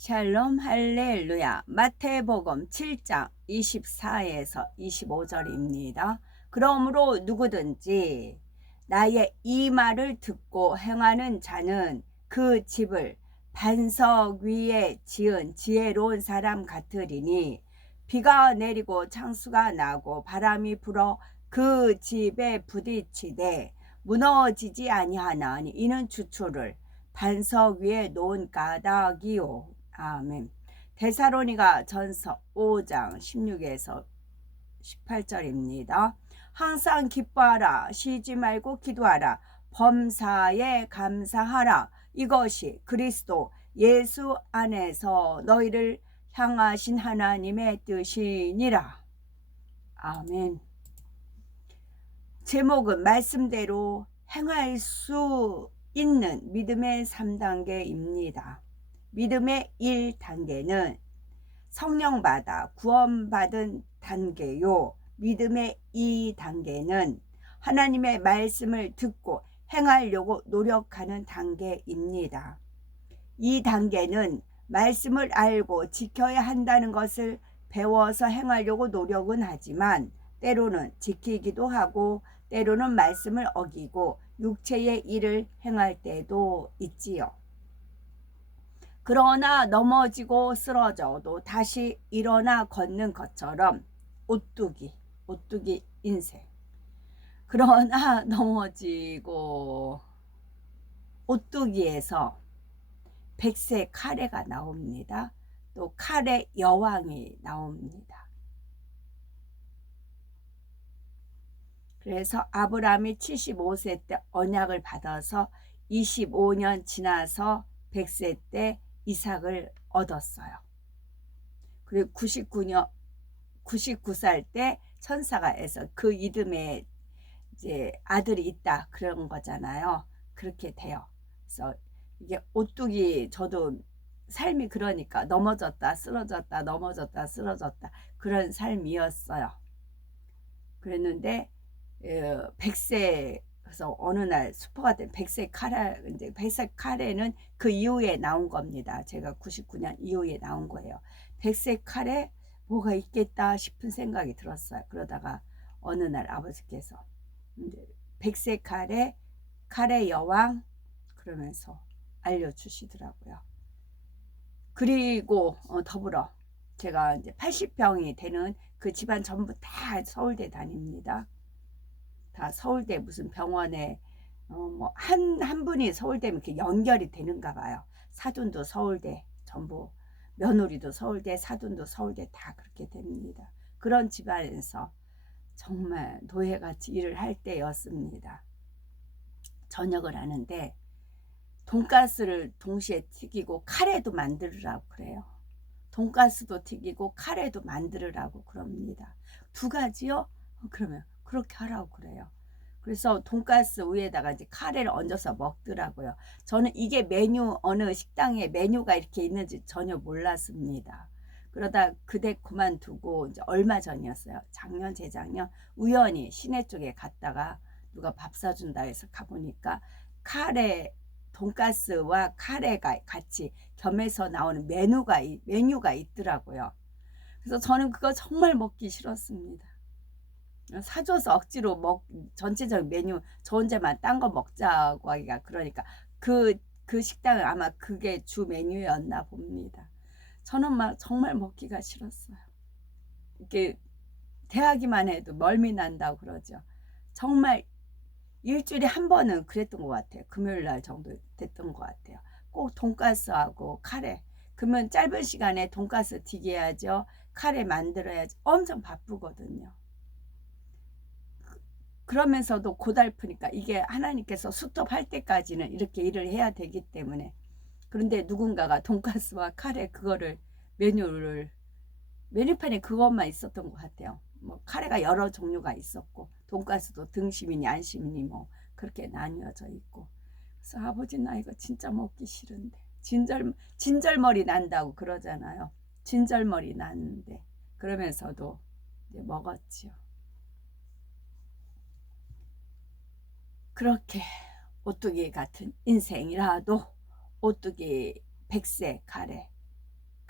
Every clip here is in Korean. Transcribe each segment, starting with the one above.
샬롬 할렐루야. 마태복음 7장 24에서 25절입니다. 그러므로 누구든지 나의 이 말을 듣고 행하는 자는 그 집을 반석 위에 지은 지혜로운 사람 같으리니 비가 내리고 창수가 나고 바람이 불어 그 집에 부딪히되 무너지지 아니하나니 이는 주초를 반석 위에 놓은 까닭이요. 아멘. 데살로니가 전서 5장 16에서 18절입니다. 항상 기뻐하라. 쉬지 말고 기도하라. 범사에 감사하라. 이것이 그리스도 예수 안에서 너희를 향하신 하나님의 뜻이니라. 아멘. 제목은 말씀대로 행할 수 있는 믿음의 3단계입니다. 믿음의 1단계는 성령 받아 구원받은 단계요. 믿음의 2단계는 하나님의 말씀을 듣고 행하려고 노력하는 단계입니다. 이 단계는 말씀을 알고 지켜야 한다는 것을 배워서 행하려고 노력은 하지만 때로는 지키기도 하고 때로는 말씀을 어기고 육체의 일을 행할 때도 있지요. 그러나 넘어지고 쓰러져도 다시 일어나 걷는 것처럼 오뚜기 인생. 그러나 넘어지고 오뚜기에서 백세 카레가 나옵니다. 또 카레 여왕이 나옵니다. 그래서 아브라함이 75세 때 언약을 받아서 25년 지나서 100세 때 이삭을 얻었어요. 그리고 99살 때 천사가 해서 그 이듬해 이제 아들이 있다 그런 거잖아요. 그렇게 돼요. 그래서 이게 오뚜기 저도 삶이 그러니까 넘어졌다 쓰러졌다 넘어졌다 쓰러졌다 그런 삶이었어요. 그랬는데 100세 그래서 어느 날 슈퍼가 된 백세 카레 이제 백세 카레는 그 이후에 나온 겁니다. 제가 99년 이후에 나온 거예요. 백세 카레 뭐가 있겠다 싶은 생각이 들었어요. 그러다가 어느 날 아버지께서 백세 카레 여왕 그러면서 알려주시더라고요. 그리고 더불어 제가 이제 80평이 되는 그 집안 전부 다 서울대 다닙니다. 다 서울대 무슨 병원에 뭐 한 분이 서울대면 이렇게 연결이 되는가 봐요. 사돈도 서울대 전부 며느리도 서울대 사돈도 서울대 다 그렇게 됩니다. 그런 집안에서 정말 노예같이 일을 할 때였습니다. 저녁을 하는데 돈가스를 동시에 튀기고 카레도 만들으라고 그래요. 돈가스도 튀기고 카레도 만들으라고 그럽니다. 두 가지요? 그러면 그렇게 하라고 그래요. 그래서 돈가스 위에다가 이제 카레를 얹어서 먹더라고요. 저는 이게 메뉴 어느 식당에 메뉴가 이렇게 있는지 전혀 몰랐습니다. 그러다 그대 그만두고 이제 얼마 전이었어요. 작년 재작년 우연히 시내 쪽에 갔다가 누가 밥 사준다 해서 가보니까 카레 돈가스와 카레가 같이 겸해서 나오는 메뉴가 있더라고요. 그래서 저는 그거 정말 먹기 싫었습니다. 사줘서 억지로 전체적인 메뉴 저 혼자만 딴 거 먹자고 하기가 그러니까 그 식당은 아마 그게 주 메뉴였나 봅니다. 저는 막 정말 먹기가 싫었어요. 이렇게 대하기만 해도 멀미 난다고 그러죠. 정말 일주일에 한 번은 그랬던 것 같아요. 금요일 날 정도 됐던 것 같아요. 꼭 돈가스하고 카레. 그러면 짧은 시간에 돈가스 튀겨야죠. 카레 만들어야지. 엄청 바쁘거든요. 그러면서도 고달프니까 이게 하나님께서 수톱할 때까지는 이렇게 일을 해야 되기 때문에 그런데 누군가가 돈가스와 카레 그거를 메뉴판에 그것만 있었던 것 같아요. 뭐 카레가 여러 종류가 있었고 돈가스도 등심이니 안심이니 뭐 그렇게 나뉘어져 있고 그래서 아버지 나 이거 진짜 먹기 싫은데 진절머리 난다고 그러잖아요. 진절머리 나는데 그러면서도 이제 먹었지요. 그렇게 오뚜기 같은 인생이라도 오뚜기 백세 카레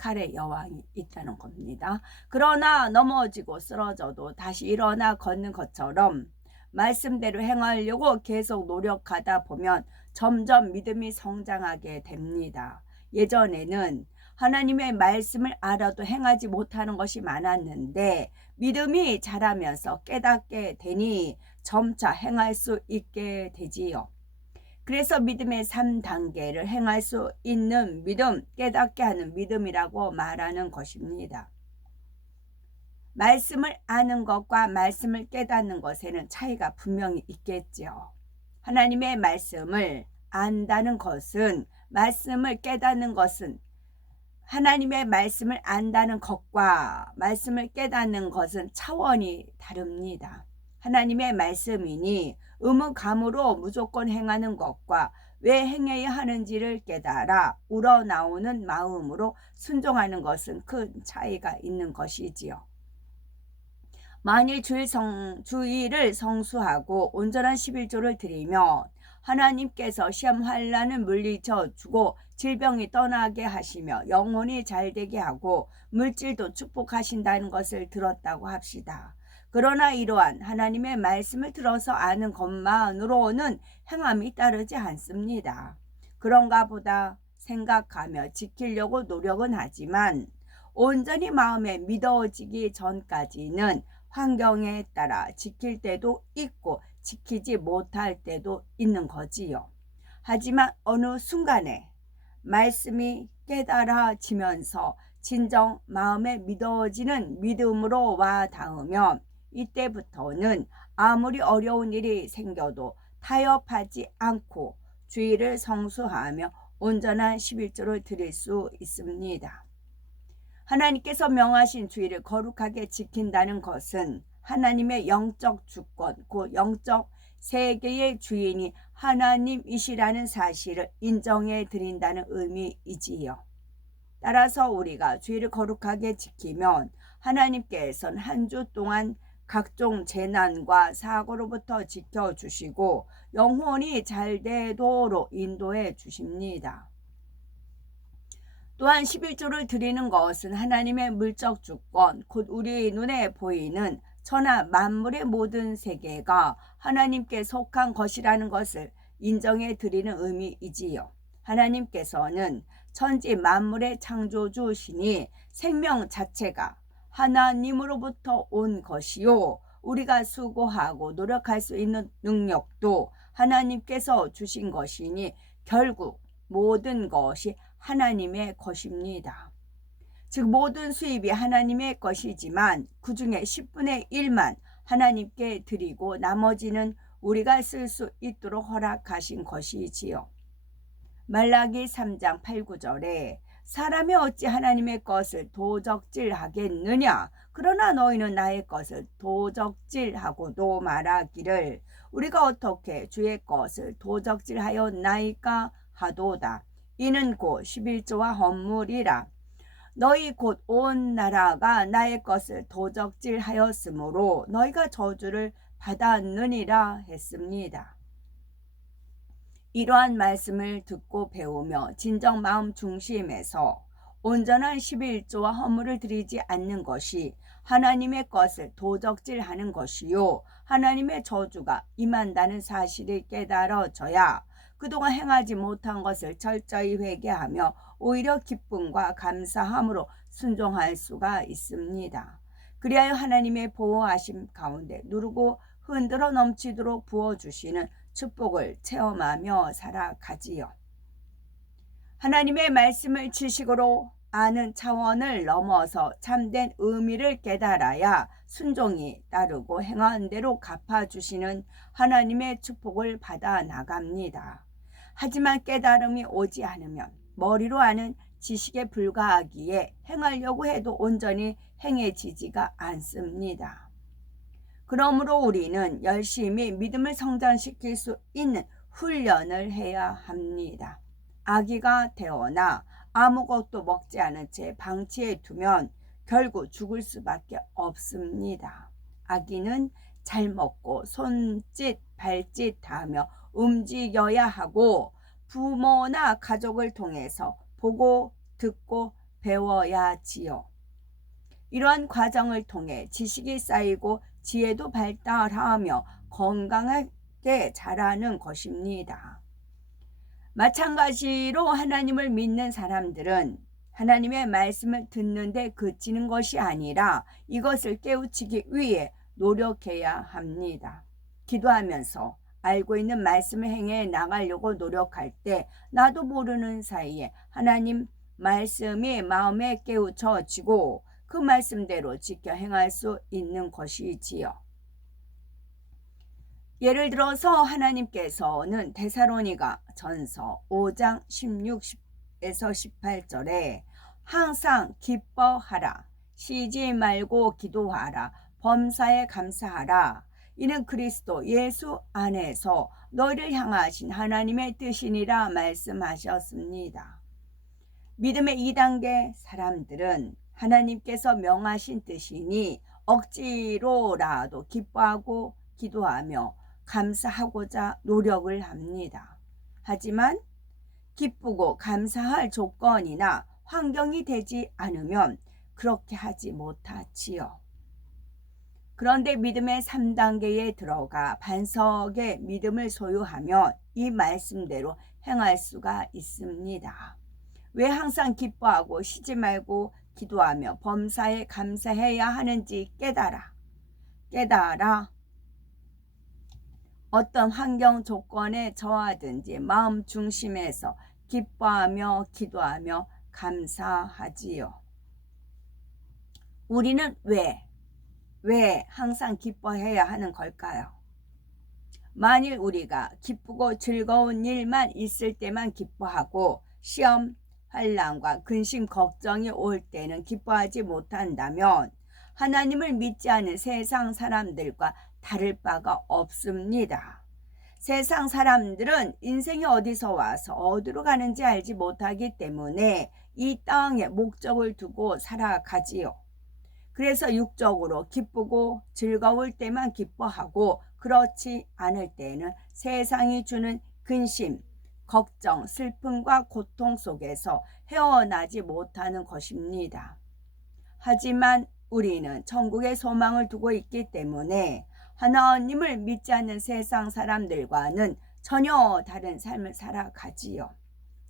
칼의 여왕이 있다는 겁니다. 그러나 넘어지고 쓰러져도 다시 일어나 걷는 것처럼 말씀대로 행하려고 계속 노력하다 보면 점점 믿음이 성장하게 됩니다. 예전에는 하나님의 말씀을 알아도 행하지 못하는 것이 많았는데 믿음이 자라면서 깨닫게 되니 점차 행할 수 있게 되지요. 그래서 믿음의 3단계를 행할 수 있는 믿음, 깨닫게 하는 믿음이라고 말하는 것입니다. 말씀을 아는 것과 말씀을 깨닫는 것에는 차이가 분명히 있겠죠. 하나님의 말씀을 안다는 것은, 말씀을 깨닫는 것은, 하나님의 말씀을 안다는 것과 말씀을 깨닫는 것은 차원이 다릅니다. 하나님의 말씀이니 의무감으로 무조건 행하는 것과 왜 행해야 하는지를 깨달아 우러나오는 마음으로 순종하는 것은 큰 차이가 있는 것이지요. 만일 주일을 성수하고 온전한 11조를 드리며 하나님께서 시험 환난을 물리쳐 주고 질병이 떠나게 하시며 영혼이 잘되게 하고 물질도 축복하신다는 것을 들었다고 합시다. 그러나 이러한 하나님의 말씀을 들어서 아는 것만으로는 행함이 따르지 않습니다. 그런가 보다 생각하며 지키려고 노력은 하지만 온전히 마음에 믿어지기 전까지는 환경에 따라 지킬 때도 있고 지키지 못할 때도 있는 거지요. 하지만 어느 순간에 말씀이 깨달아지면서 진정 마음에 믿어지는 믿음으로 와 닿으면 이때부터는 아무리 어려운 일이 생겨도 타협하지 않고 주일을 성수하며 온전한 11조를 드릴 수 있습니다. 하나님께서 명하신 주일을 거룩하게 지킨다는 것은 하나님의 영적 주권, 곧 영적 세계의 주인이 하나님이시라는 사실을 인정해 드린다는 의미이지요. 따라서 우리가 주일을 거룩하게 지키면 하나님께서는 한 주 동안 각종 재난과 사고로부터 지켜주시고 영혼이 잘 되도록 인도해 주십니다. 또한 11조를 드리는 것은 하나님의 물적 주권, 곧 우리 눈에 보이는 천하 만물의 모든 세계가 하나님께 속한 것이라는 것을 인정해 드리는 의미이지요. 하나님께서는 천지 만물의 창조주시니 생명 자체가 하나님으로부터 온 것이요, 우리가 수고하고 노력할 수 있는 능력도 하나님께서 주신 것이니 결국 모든 것이 하나님의 것입니다. 즉 모든 수입이 하나님의 것이지만 그 중에 10분의 1만 하나님께 드리고 나머지는 우리가 쓸 수 있도록 허락하신 것이지요. 말라기 3장 8, 9절에 사람이 어찌 하나님의 것을 도적질하겠느냐, 그러나 너희는 나의 것을 도적질하고도 말하기를 우리가 어떻게 주의 것을 도적질하였나이까 하도다. 이는 곧 11조와 헌물이라. 너희 곧 온 나라가 나의 것을 도적질하였으므로 너희가 저주를 받았느니라 했습니다. 이러한 말씀을 듣고 배우며 진정 마음 중심에서 온전한 11조와 헌물을 드리지 않는 것이 하나님의 것을 도적질하는 것이요, 하나님의 저주가 임한다는 사실을 깨달아져야 그동안 행하지 못한 것을 철저히 회개하며 오히려 기쁨과 감사함으로 순종할 수가 있습니다. 그리하여 하나님의 보호하심 가운데 누르고 흔들어 넘치도록 부어주시는 축복을 체험하며 살아가지요. 하나님의 말씀을 지식으로 아는 차원을 넘어서 참된 의미를 깨달아야 순종이 따르고 행한 대로 갚아주시는 하나님의 축복을 받아 나갑니다. 하지만 깨달음이 오지 않으면 머리로 아는 지식에 불과하기에 행하려고 해도 온전히 행해지지가 않습니다. 그러므로 우리는 열심히 믿음을 성장시킬 수 있는 훈련을 해야 합니다. 아기가 태어나 아무것도 먹지 않은 채 방치해 두면 결국 죽을 수밖에 없습니다. 아기는 잘 먹고 손짓 발짓 하며 움직여야 하고 부모나 가족을 통해서 보고 듣고 배워야지요. 이러한 과정을 통해 지식이 쌓이고 지혜도 발달하며 건강하게 자라는 것입니다. 마찬가지로 하나님을 믿는 사람들은 하나님의 말씀을 듣는데 그치는 것이 아니라 이것을 깨우치기 위해 노력해야 합니다. 기도하면서 알고 있는 말씀을 행해 나가려고 노력할 때 나도 모르는 사이에 하나님 말씀이 마음에 깨우쳐지고 그 말씀대로 지켜 행할 수 있는 것이지요. 예를 들어서 하나님께서는 데살로니가 전서 5장 16에서 18절에 항상 기뻐하라, 쉬지 말고 기도하라, 범사에 감사하라. 이는 그리스도 예수 안에서 너희를 향하신 하나님의 뜻이니라 말씀하셨습니다. 믿음의 2단계 사람들은 하나님께서 명하신 뜻이니 억지로라도 기뻐하고 기도하며 감사하고자 노력을 합니다. 하지만 기쁘고 감사할 조건이나 환경이 되지 않으면 그렇게 하지 못하지요. 그런데 믿음의 3단계에 들어가 반석의 믿음을 소유하면 이 말씀대로 행할 수가 있습니다. 왜 항상 기뻐하고 쉬지 말고 기도하며 범사에 감사해야 하는지 깨달아. 어떤 환경 조건에 처하든지 마음 중심에서 기뻐하며 기도하며 감사하지요. 우리는 왜 항상 기뻐해야 하는 걸까요? 만일 우리가 기쁘고 즐거운 일만 있을 때만 기뻐하고 시험, 환난과 근심, 걱정이 올 때는 기뻐하지 못한다면 하나님을 믿지 않은 세상 사람들과 다를 바가 없습니다. 세상 사람들은 인생이 어디서 와서 어디로 가는지 알지 못하기 때문에 이 땅에 목적을 두고 살아가지요. 그래서 육적으로 기쁘고 즐거울 때만 기뻐하고 그렇지 않을 때는 세상이 주는 근심, 걱정, 슬픔과 고통 속에서 헤어나지 못하는 것입니다. 하지만 우리는 천국의 소망을 두고 있기 때문에 하나님을 믿지 않는 세상 사람들과는 전혀 다른 삶을 살아가지요.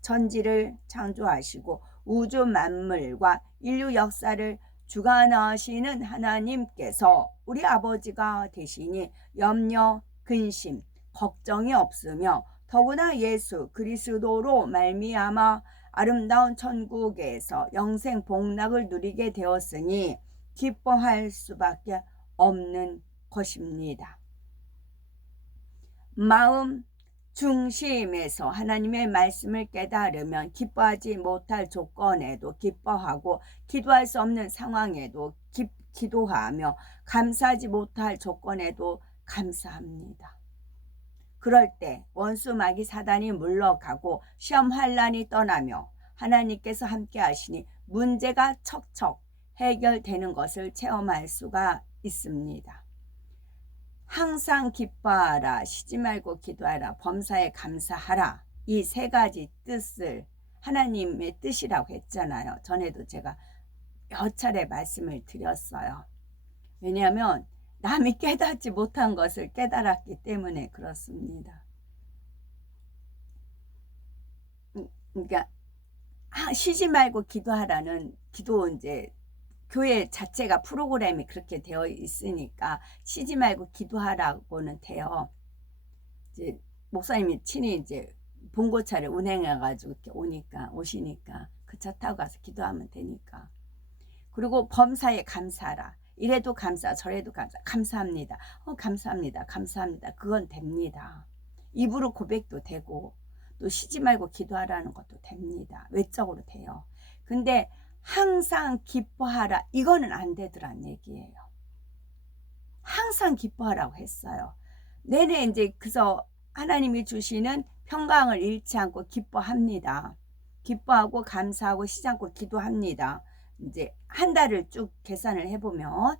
천지를 창조하시고 우주 만물과 인류 역사를 주관하시는 하나님께서 우리 아버지가 되시니 염려, 근심, 걱정이 없으며 더구나 예수 그리스도로 말미암아 아름다운 천국에서 영생 복락을 누리게 되었으니 기뻐할 수밖에 없는 것입니다. 마음 중심에서 하나님의 말씀을 깨달으면 기뻐하지 못할 조건에도 기뻐하고 기도할 수 없는 상황에도 기도하며 감사하지 못할 조건에도 감사합니다. 그럴 때 원수 마귀 사단이 물러가고 시험 환난이 떠나며 하나님께서 함께 하시니 문제가 척척 해결되는 것을 체험할 수가 있습니다. 항상 기뻐하라, 쉬지 말고 기도하라, 범사에 감사하라. 이 세 가지 뜻을 하나님의 뜻이라고 했잖아요. 전에도 제가 몇 차례 말씀을 드렸어요. 왜냐하면 남이 깨닫지 못한 것을 깨달았기 때문에 그렇습니다. 그러니까 쉬지 말고 기도하라는 기도 이제 교회 자체가 프로그램이 그렇게 되어 있으니까 쉬지 말고 기도하라고는 돼요. 이제 목사님이 친히 이제 봉고차를 운행해가지고 이렇게 오시니까 그 차 타고 가서 기도하면 되니까. 그리고 범사에 감사하라. 이래도 감사, 저래도 감사, 감사합니다. 감사합니다, 감사합니다. 그건 됩니다. 입으로 고백도 되고 또 쉬지 말고 기도하라는 것도 됩니다. 외적으로 돼요. 근데 항상 기뻐하라 이거는 안 되더란 얘기예요. 항상 기뻐하라고 했어요. 내내 이제 그래서 하나님이 주시는 평강을 잃지 않고 기뻐합니다. 기뻐하고 감사하고 쉬지 않고 기도합니다. 이제 한 달을 쭉 계산을 해보면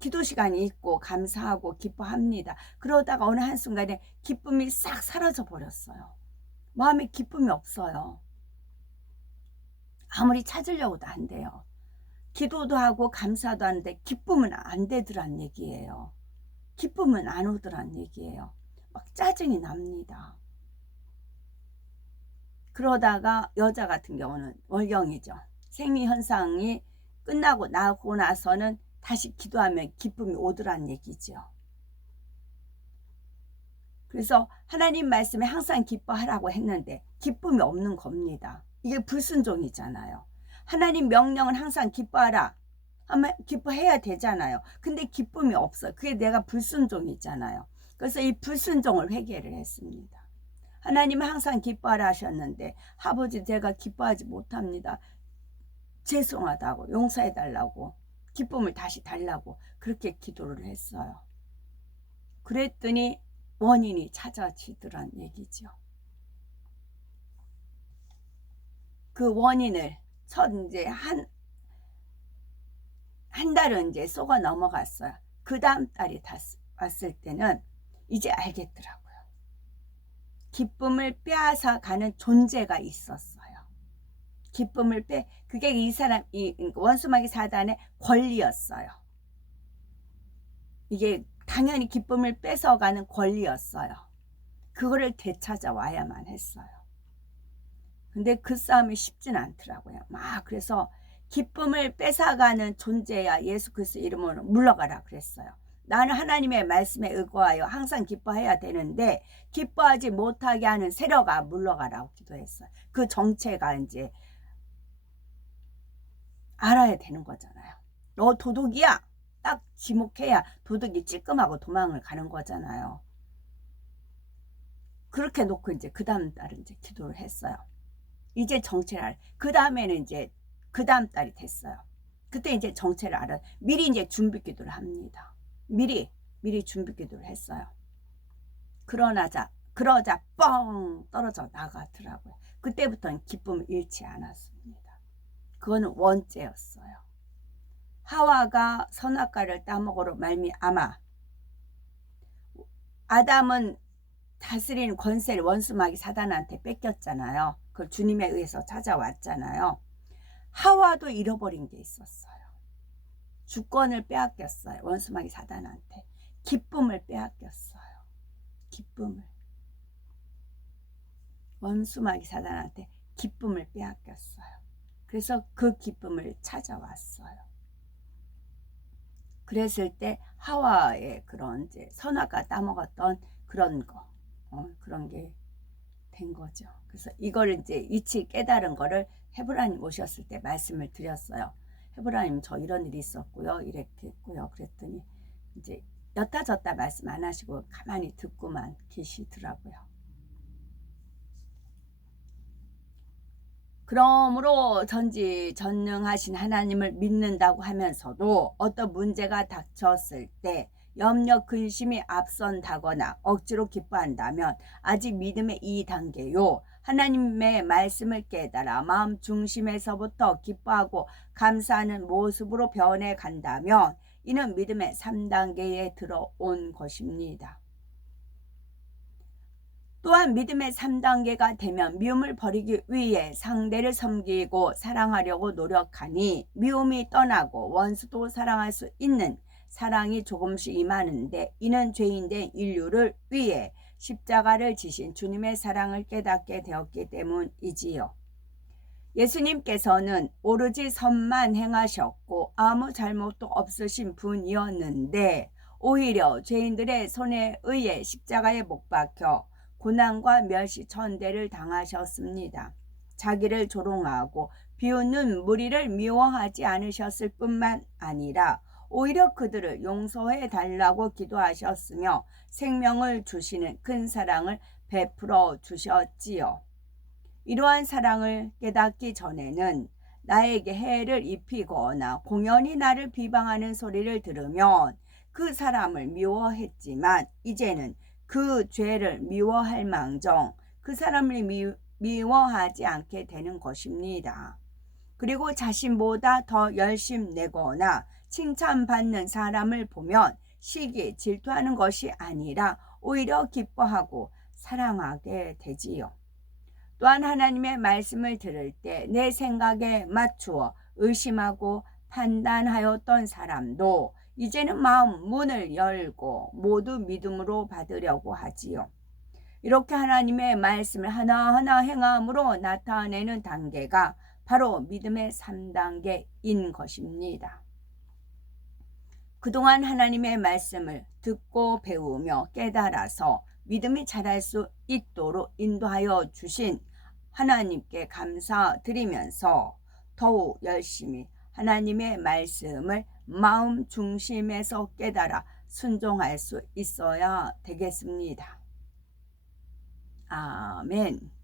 기도 시간이 있고 감사하고 기뻐합니다. 그러다가 어느 한순간에 기쁨이 싹 사라져 버렸어요. 마음에 기쁨이 없어요. 아무리 찾으려고도 안 돼요. 기도도 하고 감사도 하는데 기쁨은 안 되더란 얘기예요. 기쁨은 안 오더란 얘기예요. 막 짜증이 납니다. 그러다가 여자 같은 경우는 월경이죠. 생리 현상이 끝나고 나고 나서는 다시 기도하면 기쁨이 오더란 얘기죠. 그래서 하나님 말씀에 항상 기뻐하라고 했는데 기쁨이 없는 겁니다. 이게 불순종이잖아요. 하나님 명령은 항상 기뻐하라 하면 기뻐해야 되잖아요. 근데 기쁨이 없어요. 그게 내가 불순종이잖아요. 그래서 이 불순종을 회개를 했습니다. 하나님은 항상 기뻐하라 하셨는데 아버지 제가 기뻐하지 못합니다. 죄송하다고 용서해달라고 기쁨을 다시 달라고 그렇게 기도를 했어요. 그랬더니 원인이 찾아지더란 얘기죠. 그 원인을 이제 한 달은 이제 쏘가 넘어갔어요. 그 다음 달이 왔을 때는 이제 알겠더라고요. 기쁨을 빼앗아 가는 존재가 있었어요. 기쁨을 그게 이 원수마귀 사단의 권리였어요. 이게 당연히 기쁨을 뺏어가는 권리였어요. 그거를 되찾아와야만 했어요. 근데 그 싸움이 쉽진 않더라고요. 그래서 기쁨을 뺏어가는 존재야 예수 그리스도 이름으로 물러가라 그랬어요. 나는 하나님의 말씀에 의거하여 항상 기뻐해야 되는데 기뻐하지 못하게 하는 세력아 물러가라고 기도했어요. 그 정체가 이제 알아야 되는 거잖아요. 너 도둑이야. 딱 지목해야 도둑이 찔끔하고 도망을 가는 거잖아요. 그렇게 놓고 이제 그 다음 달은 이제 기도를 했어요. 이제 정체를 알아. 그 다음에는 이제 그 다음 달이 됐어요. 그때 이제 정체를 알아. 미리 이제 준비 기도를 합니다. 미리 준비 기도를 했어요. 그러자 뻥 떨어져 나가더라고요. 그때부터는 기쁨을 잃지 않았습니다. 그거는 원죄였어요. 하와가 선악과를 따먹으로 말미암아 아담은 다스리는 권세를 원수마귀 사단한테 뺏겼잖아요. 그걸 주님에 의해서 찾아왔잖아요. 하와도 잃어버린 게 있었어요. 주권을 빼앗겼어요. 원수마귀 사단한테. 기쁨을 빼앗겼어요. 기쁨을. 원수마귀 사단한테 기쁨을 빼앗겼어요. 그래서 그 기쁨을 찾아왔어요. 그랬을 때 하와의 그런 이제 선악과 따먹었던 그런 거, 그런 게 된 거죠. 그래서 이걸 이제 이치 깨달은 거를 헤브라님 오셨을 때 말씀을 드렸어요. 헤브라님 저 이런 일이 있었고요. 이렇게 했고요. 그랬더니 이제 여타 저타 말씀 안 하시고 가만히 듣고만 계시더라고요. 그러므로 전지전능하신 하나님을 믿는다고 하면서도 어떤 문제가 닥쳤을 때 염려 근심이 앞선다거나 억지로 기뻐한다면 아직 믿음의 2단계요. 하나님의 말씀을 깨달아 마음 중심에서부터 기뻐하고 감사하는 모습으로 변해 간다면 이는 믿음의 3단계에 들어온 것입니다. 또한 믿음의 3단계가 되면 미움을 버리기 위해 상대를 섬기고 사랑하려고 노력하니 미움이 떠나고 원수도 사랑할 수 있는 사랑이 조금씩 임하는데 이는 죄인된 인류를 위해 십자가를 지신 주님의 사랑을 깨닫게 되었기 때문이지요. 예수님께서는 오로지 선만 행하셨고 아무 잘못도 없으신 분이었는데 오히려 죄인들의 손에 의해 십자가에 못 박혀 고난과 멸시 천대를 당하셨습니다. 자기를 조롱하고 비웃는 무리를 미워하지 않으셨을 뿐만 아니라 오히려 그들을 용서해 달라고 기도하셨으며 생명을 주시는 큰 사랑을 베풀어 주셨지요. 이러한 사랑을 깨닫기 전에는 나에게 해를 입히거나 공연히 나를 비방하는 소리를 들으면 그 사람을 미워했지만 이제는 그 죄를 미워할 망정 그 사람을 미워하지 않게 되는 것입니다. 그리고 자신보다 더 열심내거나 칭찬받는 사람을 보면 시기 질투하는 것이 아니라 오히려 기뻐하고 사랑하게 되지요. 또한 하나님의 말씀을 들을 때 내 생각에 맞추어 의심하고 판단하였던 사람도 이제는 마음 문을 열고 모두 믿음으로 받으려고 하지요. 이렇게 하나님의 말씀을 하나하나 행함으로 나타내는 단계가 바로 믿음의 3단계인 것입니다. 그동안 하나님의 말씀을 듣고 배우며 깨달아서 믿음이 자랄 수 있도록 인도하여 주신 하나님께 감사드리면서 더욱 열심히 하나님의 말씀을 마음 중심에서 깨달아 순종할 수 있어야 되겠습니다. 아멘.